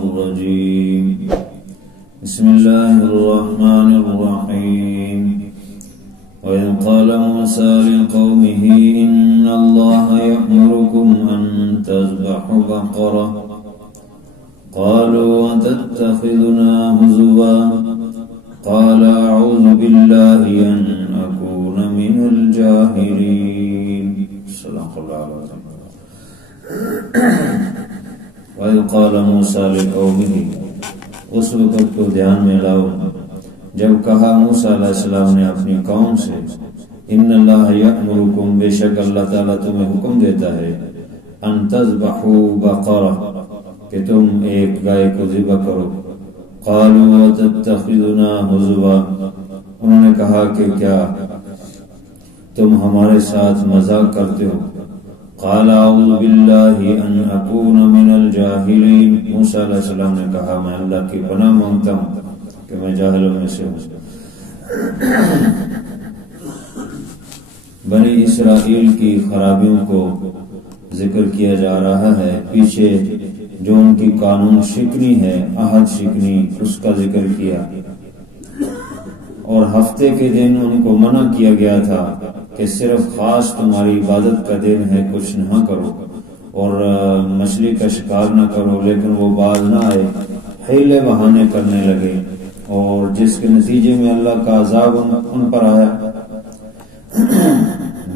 الرجيم بسم الله الرحمن الرحيم وإذ قال موسى لقومه إن الله يأمركم أن تذبحوا بقرة قالوا أتتخذنا هزوا قال أعوذ بالله أن أكون من الجاهلين صدق الله العظيم وَإِذْ قَالَ مُوسَىٰ لِقَوْمِهِ اس وقت کو دھیان میں لاؤ جب کہا موسیٰ علیہ السلام نے اپنی قوم سے ان اللہ یأمرکم بے شک اللہ تعالیٰ تمہیں حکم دیتا ہے ان تذبحوا بقرہ کہ تم ایک گائے کو ذبح کرو قالوا وتتخذنا ہزوا انہوں نے کہا کہ کیا تم ہمارے ساتھ مذاق کرتے ہو قال اعوذ باللہ ان اکون من الجاہلین موسیٰ علیہ السلام نے کہا میں اللہ کی پناہ مانگتا ہوں کہ میں جاہلوں میں سے ہوں بنی اسرائیل کی خرابیوں کو ذکر کیا جا رہا ہے پیچھے جو ان کی قانون شکنی ہے عہد شکنی اس کا ذکر کیا اور ہفتے کے دن ان کو منع کیا گیا تھا کہ صرف خاص تمہاری عبادت کا دن ہے کچھ نہ کرو اور مچھلی کا شکار نہ کرو لیکن وہ باز نہ آئے حیلے بہانے کرنے لگے اور جس کے نتیجے میں اللہ کا عذاب ان پر آیا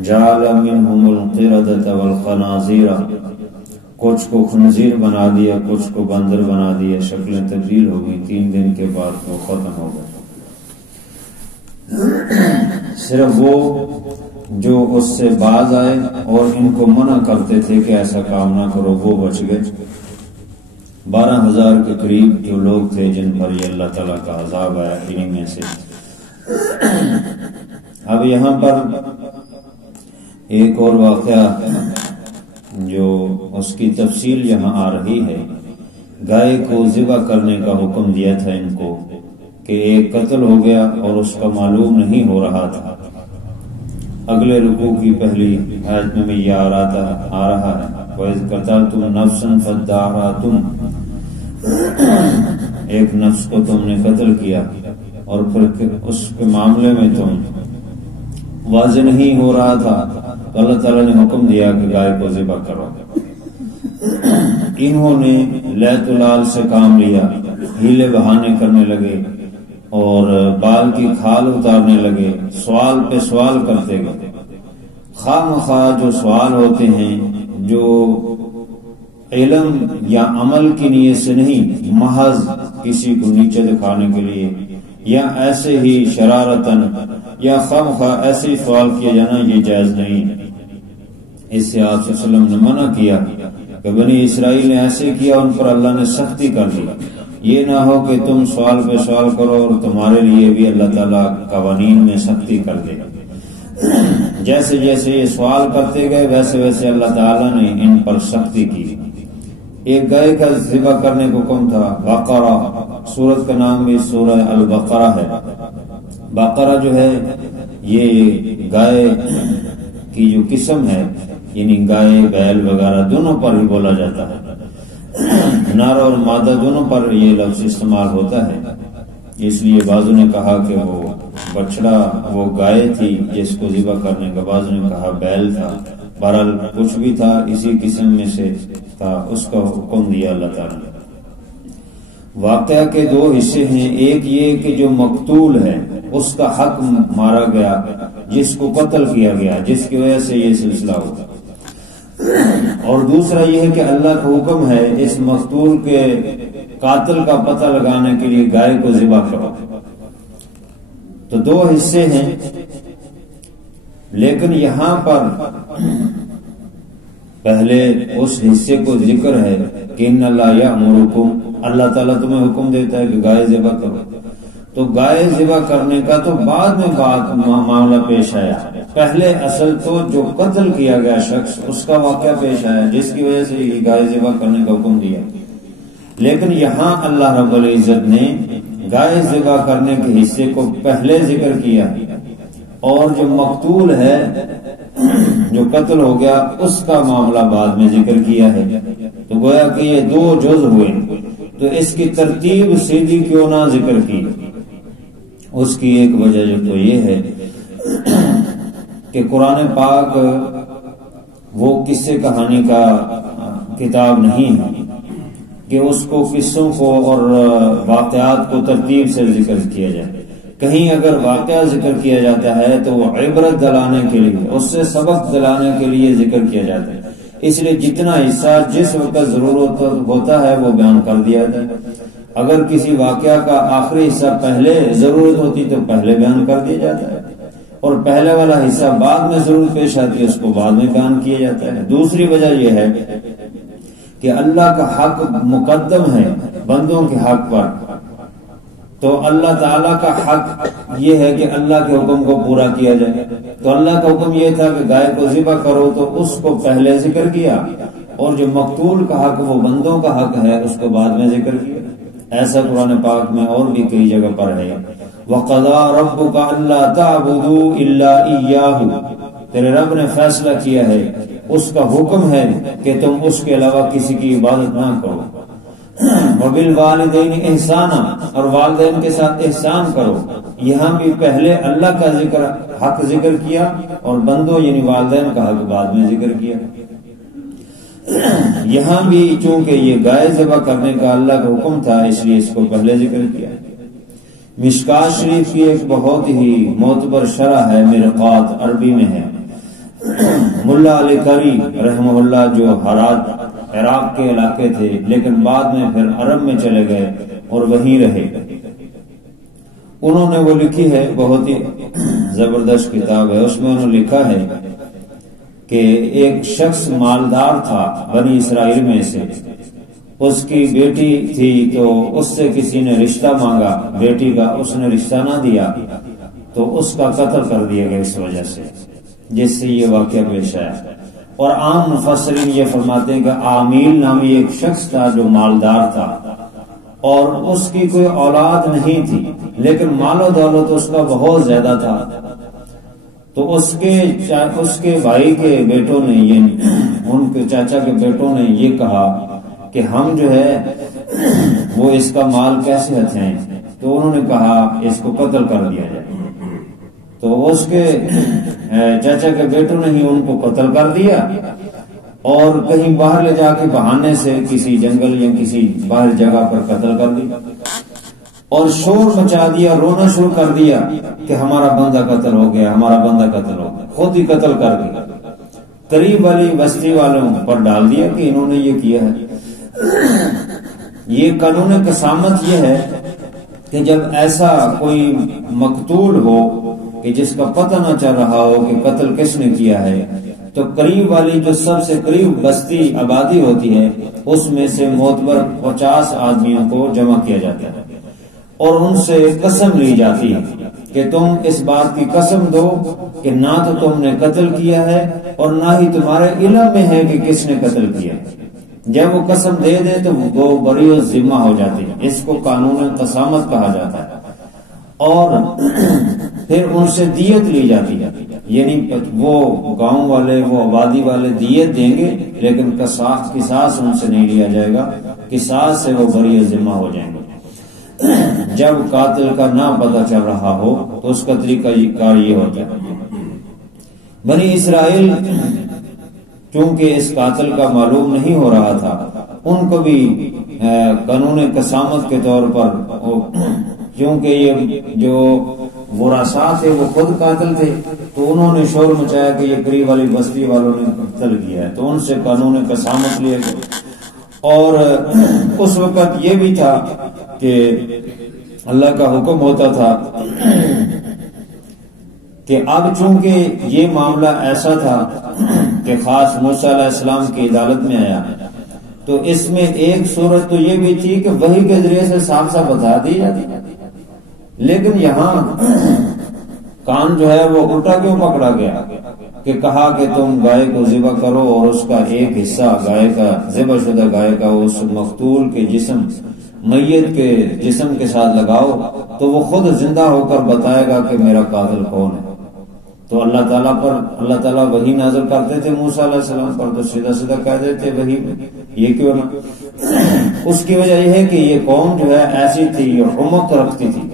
جعل منہم القردۃ والخنازیر کچھ کو خنزیر بنا دیا کچھ کو بندر بنا دیا شکلیں تبدیل ہو گئی 3 دن کے بعد وہ ختم ہو گئے صرف وہ جو اس سے باز آئے اور ان کو منع کرتے تھے کہ ایسا کام نہ کرو وہ بچ گئے 12,000 کے قریب جو لوگ تھے جن پر یہ اللہ تعالیٰ کا عذاب آیا انہی میں سے اب یہاں پر ایک اور واقعہ جو اس کی تفصیل یہاں آ رہی ہے گائے کو ذبح کرنے کا حکم دیا تھا ان کو کہ ایک قتل ہو گیا اور اس کا معلوم نہیں ہو رہا تھا اگلے رکوع کی پہلی آیت میں یہ آ رہا ہے وَإِذْ قَتَلْتُمْ نَفْسًا فَادَّارَأْتُمْ ایک نفس کو تم نے قتل کیا اور پھر اس کے معاملے میں تم واضح نہیں ہو رہا تھا تو اللہ تعالیٰ نے حکم دیا کہ گائے کو ذبح کرو انہوں نے لیت لال سے کام لیا ہیلے بہانے کرنے لگے اور بال کی کھال اتارنے لگے سوال پہ سوال کرتے گئے خواہ مخواہ جو سوال ہوتے ہیں جو علم یا عمل کی نیت سے نہیں محض کسی کو نیچے دکھانے کے لیے یا ایسے ہی شرارتن یا خواہ مخواہ ایسے ہی سوال کیا جانا یہ جائز نہیں اس سے آپ صلی اللہ علیہ وسلم نے منع کیا کہ بنی اسرائیل نے ایسے کیا ان پر اللہ نے سختی کر دی یہ نہ ہو کہ تم سوال پہ سوال کرو اور تمہارے لیے بھی اللہ تعالیٰ قوانین میں سختی کر دے جیسے جیسے یہ سوال کرتے گئے ویسے ویسے اللہ تعالیٰ نے ان پر سختی کی ایک گائے کا ذبح کرنے کو حکم تھا بقرہ سورت کا نام بھی سورہ البقرہ ہے بقرہ جو ہے یہ گائے کی جو قسم ہے یعنی گائے بیل وغیرہ دونوں پر بھی بولا جاتا ہے نر اور مادہ دونوں پر یہ لفظ استعمال ہوتا ہے اس لیے بعضوں نے کہا کہ وہ بچڑا وہ گائے تھی جس کو ذبح کرنے کا بعضوں نے کہا بیل تھا بہرحال کچھ بھی تھا اسی قسم میں سے تھا اس کا حکم دیا اللہ تعالیٰ نے واقعہ کے 2 حصے ہیں ایک یہ کہ جو مقتول ہے اس کا حق مارا گیا جس کو قتل کیا گیا جس کی وجہ سے یہ سلسلہ ہوتا اور دوسرا یہ ہے کہ اللہ کا حکم ہے اس مقتول کے قاتل کا پتہ لگانے کے لیے گائے کو ذبح کرو تو 2 حصے ہیں لیکن یہاں پر پہلے اس حصے کو ذکر ہے کہ ان اللہ یأمرکم اللہ تعالیٰ تمہیں حکم دیتا ہے کہ گائے ذبح کرو تو گائے ذبح کرنے کا تو بعد میں معاملہ پیش آیا پہلے اصل تو جو قتل کیا گیا شخص اس کا واقعہ پیش آیا جس کی وجہ سے یہ گائے ذبح کرنے کا حکم دیا لیکن یہاں اللہ رب العزت نے گائے ذبح کرنے کے حصے کو پہلے ذکر کیا اور جو مقتول ہے جو قتل ہو گیا اس کا معاملہ بعد میں ذکر کیا ہے تو گویا کہ یہ 2 جز ہوئے تو اس کی ترتیب سیدھی کیوں نہ ذکر کی؟ اس کی ایک وجہ جو تو یہ ہے کہ قرآن پاک وہ قصے کہانی کا کتاب نہیں ہے کہ اس کو قصوں کو اور واقعات کو ترتیب سے ذکر کیا جائے. کہیں اگر واقعہ ذکر کیا جاتا ہے تو وہ عبرت دلانے کے لیے، اس سے سبق دلانے کے لیے ذکر کیا جاتا ہے. اس لیے جتنا حصہ جس وقت ضرورت ہوتا ہے وہ بیان کر دیا جائے. اگر کسی واقعہ کا آخری حصہ پہلے ضرورت ہوتی تو پہلے بیان کر دیا جاتا ہے، اور پہلے والا حصہ بعد میں ضرورت پیش آتی ہے اس کو بعد میں بیان کیا جاتا ہے. دوسری وجہ یہ ہے کہ اللہ کا حق مقدم ہے بندوں کے حق پر، تو اللہ تعالیٰ کا حق یہ ہے کہ اللہ کے حکم کو پورا کیا جائے. تو اللہ کا حکم یہ تھا کہ گائے کو ذبح کرو تو اس کو پہلے ذکر کیا، اور جو مقتول کا حق وہ بندوں کا حق ہے اس کو بعد میں ذکر کیا. ایسا قرآن پاک میں اور بھی کئی جگہ پر ہے. وَقَضَىٰ رَبُّكَ أَلَّا تَعْبُدُوا إِلَّا إِيَّاهُ، تیرے رب نے فیصلہ کیا ہے، اس کا حکم ہے کہ تم اس کے علاوہ کسی کی عبادت نہ کرو. وَبِالْوَالِدَيْنِ إِحْسَانًا، اور والدین کے ساتھ احسان کرو. یہاں بھی پہلے اللہ کا حق ذکر کیا اور بندوں یعنی والدین کا حق بعد میں ذکر کیا. یہاں بھی چونکہ یہ گائے ذبح کرنے کا اللہ کا حکم تھا اس لیے اس کو پہلے ذکر کیا. مشکات شریف کی ایک بہت ہی معتبر شرح ہے، مرقات عربی میں ہے. ملا علی قاری رحمہ اللہ جو ہرات عراق کے علاقے تھے لیکن بعد میں پھر عرب میں چلے گئے اور وہیں رہے، انہوں نے وہ لکھی ہے، بہت ہی زبردست کتاب ہے. اس میں انہوں نے لکھا ہے کہ ایک شخص مالدار تھا بنی اسرائیل میں سے، اس کی بیٹی تھی تو اس سے کسی نے رشتہ مانگا بیٹی کا، اس نے رشتہ نہ دیا تو اس کا قتل کر دیا گیا اس وجہ سے، جس سے یہ واقعہ پیش آیا. اور عام مفسرین یہ فرماتے ہیں کہ عامل نامی ایک شخص تھا جو مالدار تھا اور اس کی کوئی اولاد نہیں تھی لیکن مال و دولت اس کا بہت زیادہ تھا. تو اس کے بھائی کے بیٹوں نے ان کے چاچا کے بیٹوں نے یہ کہا کہ ہم جو ہے وہ اس کا مال کیسے ہتھیائیں. تو انہوں نے کہا اس کو قتل کر دیا جائے. تو اس کے چاچا کے بیٹوں نے ہی ان کو قتل کر دیا اور کہیں باہر لے جا کے بہانے سے کسی جنگل یا کسی باہر جگہ پر قتل کر دیا اور شور مچا دیا، رونا شروع کر دیا کہ ہمارا بندہ قتل ہو گیا، ہمارا بندہ قتل ہو گیا. خود ہی قتل کر دیا. قریب والی بستی والوں پر ڈال دیا کہ انہوں نے یہ کیا ہے. یہ قانون قسامت یہ ہے کہ جب ایسا کوئی مقتول ہو کہ جس کا پتہ نہ چل رہا ہو کہ قتل کس نے کیا ہے، تو قریب والی جو سب سے قریب بستی آبادی ہوتی ہے اس میں سے معتبر 50 آدمیوں کو جمع کیا جاتا ہے اور ان سے قسم لی جاتی ہے کہ تم اس بات کی قسم دو کہ نہ تو تم نے قتل کیا ہے اور نہ ہی تمہارے علم میں ہے کہ کس نے قتل کیا. جب وہ قسم دے دے تو وہ بری و ذمہ ہو جاتی ہے. اس کو قانون قسامت کہا جاتا ہے. اور پھر ان سے دیت لی جاتی ہے، یعنی وہ گاؤں والے وہ آبادی والے دیت دیں گے لیکن قصاص ان سے نہیں لیا جائے گا. قصاص سے وہ بری و ذمہ ہو جائیں گے. جب قاتل کا نہ پتہ چل رہا ہو تو اس کا طریقہ کار یہ ہوتا ہے. بنی اسرائیل چونکہ اس قاتل کا معلوم نہیں ہو رہا تھا، ان کو بھی قانون قسامت کے طور پر، کیونکہ یہ جو ورثاء تھے وہ خود قاتل تھے تو انہوں نے شور مچایا کہ یہ قریب والی بستی والوں نے قتل کیا ہے، تو ان سے قانون قسامت لیا گیا. اور اس وقت یہ بھی تھا کہ اللہ کا حکم ہوتا تھا کہ اب چونکہ یہ معاملہ ایسا تھا کہ خاص موسیٰ علیہ السلام کی عدالت میں آیا تو اس میں ایک صورت تو یہ بھی تھی کہ وحی کے ذریعے سے صاف صاف بتا دی جاتی، لیکن یہاں کان جو ہے وہ الٹا کیوں پکڑا گیا کہ کہا کہ تم گائے کو ذبح کرو اور اس کا ایک حصہ گائے کا ذبح شدہ گائے کا اس مقتول کے جسم میت کے جسم کے ساتھ لگاؤ تو وہ خود زندہ ہو کر بتائے گا کہ میرا قاتل کون ہے. تو اللہ تعالیٰ وحی نازل کرتے تھے موسیٰ علیہ السلام پر، تو سیدھا سیدھا کہہ دیتے وحی میں یہ کیوں نہ؟ اس کی وجہ یہ ہے کہ یہ قوم جو ہے ایسی تھی، یہ عمق رکھتی تھی،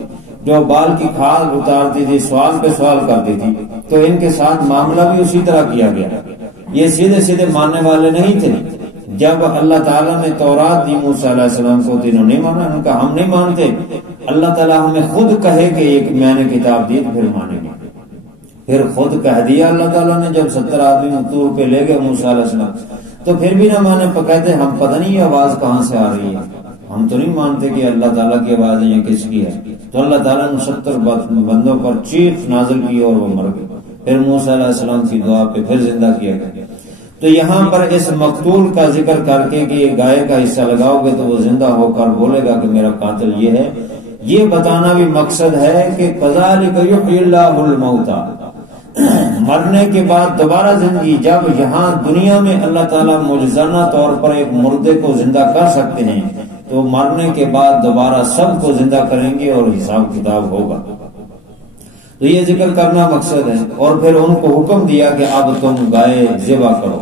جو بال کی کھال اتارتی تھی، سوال پہ سوال کرتی تھی، تو ان کے ساتھ معاملہ بھی اسی طرح کیا گیا۔ یہ سیدھے سیدھے ماننے والے نہیں تھے۔ جب اللہ تعالیٰ نے تورات دی موسیٰ علیہ السلام کو، تو انہوں نے نہیں مانا، ان کا ہم نہیں مانتے، اللہ تعالیٰ ہمیں خود کہے کہ ایک میں نے کتاب دی تو پھر مانیں گے۔ پھر خود کہہ دیا اللہ تعالیٰ نے، جب 70 آدمی طور پہ لے گئے موسیٰ علیہ السلام، تو پھر بھی نہ مانے، کہتے ہم پتہ نہیں یہ آواز کہاں سے آ رہی ہے، ہم تو نہیں مانتے کہ اللہ تعالیٰ کی آواز ہے یا کس کی ہے۔ تو اللہ تعالیٰ نے 70 بندوں پر چیخ نازل کی اور وہ مر گئے۔ پھر موسیٰ علیہ السلام کی دعا پہ پھر زندہ کیا گیا۔ تو یہاں پر اس مقتول کا ذکر کر کے کہ یہ گائے کا حصہ لگاؤ گے تو وہ زندہ ہو کر بولے گا کہ میرا قاتل یہ ہے، یہ بتانا بھی مقصد ہے کہ کذالک یحیی اللہ الموتیٰ، مرنے کے بعد دوبارہ زندگی۔ جب یہاں دنیا میں اللہ تعالیٰ معجزانہ طور پر ایک مردے کو زندہ کر سکتے ہیں، تو مرنے کے بعد دوبارہ سب کو زندہ کریں گے اور حساب کتاب ہوگا۔ تو یہ ذکر کرنا مقصد ہے۔ اور پھر ان کو حکم دیا کہ اب تم گائے ذبح کرو۔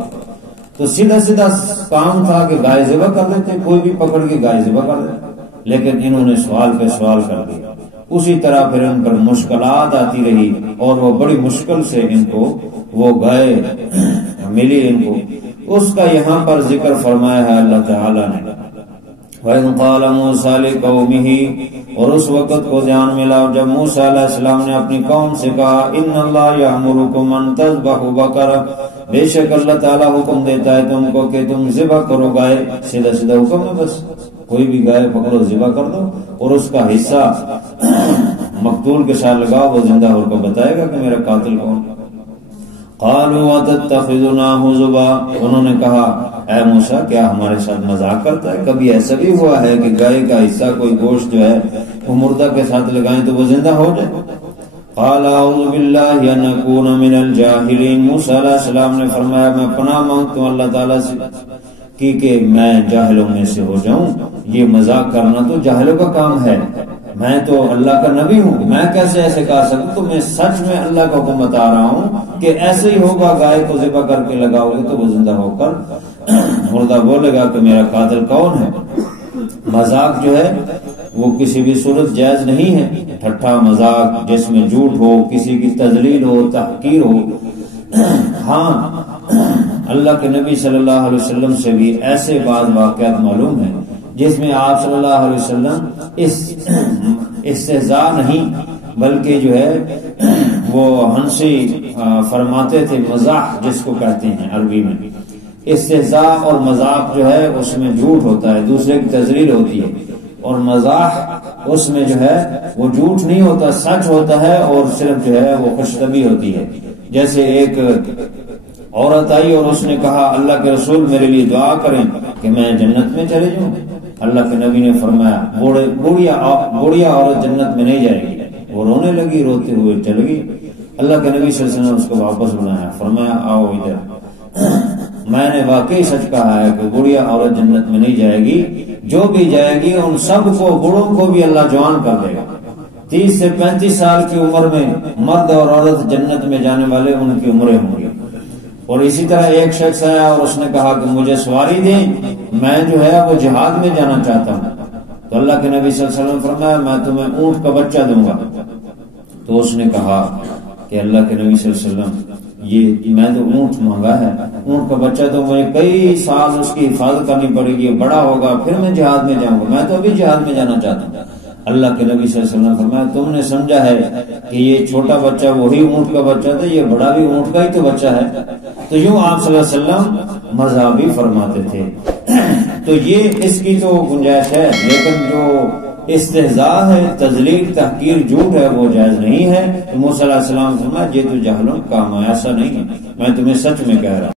تو سیدھا سیدھا کام تھا کہ گائے ذبح کر دیتے، کوئی بھی پکڑ کے گائے ذبح کر دیتے، لیکن انہوں نے سوال پہ سوال کر دیا۔ اسی طرح پھر ان پر مشکلات آتی رہی اور وہ بڑی مشکل سے ان کو وہ گائے ملی ان کو۔ اس کا یہاں پر ذکر فرمایا ہے اللہ تعالیٰ نے، وَإِذْ قَالَ مُوسَىٰ لِقَوْمِهِ، اور اس وقت کو دھیان ملا جب موسیٰ علیہ السلام نے اپنی قوم سے کہا، إِنَّ اللَّهَ يَأْمُرُكُمْ أَن تَذْبَحُوا بَقَرَةً، بے شک اللہ تعالیٰ حکم دیتا ہے تم کو کہ تم ذبح کرو گائے۔ سیدھا سیدھا حکم ہے، بس کوئی بھی گائے پکڑو ذبح کر دو اور اس کا حصہ مقتول کے ساتھ لگاؤ، وہ زندہ ہو کر بتائے گا کہ میرا قاتل کون۔ قالوا اتتخذنا ہزوا، انہوں نے کہا اے موسیٰ کیا ہمارے ساتھ مذاق کرتا ہے؟ کبھی ایسا بھی ہوا ہے کہ گائے کا حصہ کوئی گوشت جو ہے وہ مردہ کے ساتھ لگائیں تو وہ زندہ ہو جائے؟ قال اعوذ باللہ ان اکون من الجاہلین، موسیٰ علیہ السلام نے فرمایا میں پناہ مانگتا ہوں اللہ تعالیٰ سے کہ میں جاہلوں میں سے ہو جاؤں۔ یہ مذاق کرنا تو جاہلوں کا کام ہے، میں تو اللہ کا نبی ہوں، میں کیسے ایسے کہہ سکوں؟ تو میں سچ میں اللہ کا حکم بتا رہا ہوں کہ ایسے ہی ہوگا، گائے کو ذبح کر کے لگاؤ گے تو وہ زندہ ہو کر مردہ بولے گا کہ میرا قاتل کون ہے۔ مذاق جو ہے وہ کسی بھی صورت جائز نہیں ہے، ٹھٹھا مذاق جس میں جھوٹ ہو، کسی کی تذلیل ہو، تحقیر ہو۔ ہاں اللہ کے نبی صلی اللہ علیہ وسلم سے بھی ایسے بعض واقعات معلوم ہیں جس میں آپ صلی اللہ علیہ وسلم استہزاء نہیں بلکہ جو ہے وہ ہنسی فرماتے تھے، مزاح جس کو کہتے ہیں عربی میں۔ استہزاء اور مذاق جو ہے اس میں جھوٹ ہوتا ہے، دوسرے کی تذلیل ہوتی ہے، اور مزاح اس میں جو ہے وہ جھوٹ نہیں ہوتا، سچ ہوتا ہے اور صرف جو ہے وہ خوشطبی ہوتی ہے۔ جیسے ایک عورت آئی اور اس نے کہا اللہ کے رسول میرے لیے دعا کریں کہ میں جنت میں چلے جاؤں۔ اللہ کے نبی نے فرمایا بوڑھیا عورت جنت میں نہیں جائے گی۔ وہ رونے لگی، روتے ہوئے چل گئی۔ اللہ کے نبی صلی اللہ علیہ وسلم نے اس کو واپس بلایا، فرمایا آؤ ادھر، میں نے واقعی سچ کہا ہے کہ بوڑھیا عورت جنت میں نہیں جائے گی، جو بھی جائے گی ان سب کو، بوڑھوں کو بھی اللہ جوان کر دے گا۔ 30 سے 35 سال کی عمر میں مرد اور عورت جنت میں جانے والے ان کی عمریں ہوں گی۔ اور اسی طرح ایک شخص آیا اور اس نے کہا کہ مجھے سواری دیں، میں جو ہے وہ جہاد میں جانا چاہتا ہوں۔ تو اللہ کے نبی صلی اللہ علیہ وسلم فرمایا میں تمہیں اونٹ کا بچہ دوں گا۔ تو اس نے کہا کہ اللہ کے نبی صلی اللہ علیہ وسلم یہ میں تو اونٹ مانگا ہے، اونٹ کا بچہ تو مجھے کئی سال اس کی حفاظت کرنی پڑے گی، بڑا ہوگا پھر میں جہاد میں جاؤں گا، میں تو ابھی جہاد میں جانا چاہتا ہوں۔ اللہ کے نبی صلی اللہ علیہ وسلم نے فرمایا تم نے سمجھا ہے کہ یہ چھوٹا بچہ وہی اونٹ کا بچہ تھا، یہ بڑا بھی اونٹ کا ہی تو بچہ ہے۔ تو یوں آپ صلی اللہ علیہ وسلم مذہبی فرماتے تھے۔ تو یہ اس کی تو گنجائش ہے، لیکن جو استہزاء ہے، تذلیل، تحقیر، جھوٹ ہے وہ جائز نہیں ہے۔ تو موسیٰ علیہ السلام نے فرمایا یہ تو جاہلوں کا کام ہے، ایسا نہیں ہے، میں تمہیں سچ میں کہہ رہا ہوں۔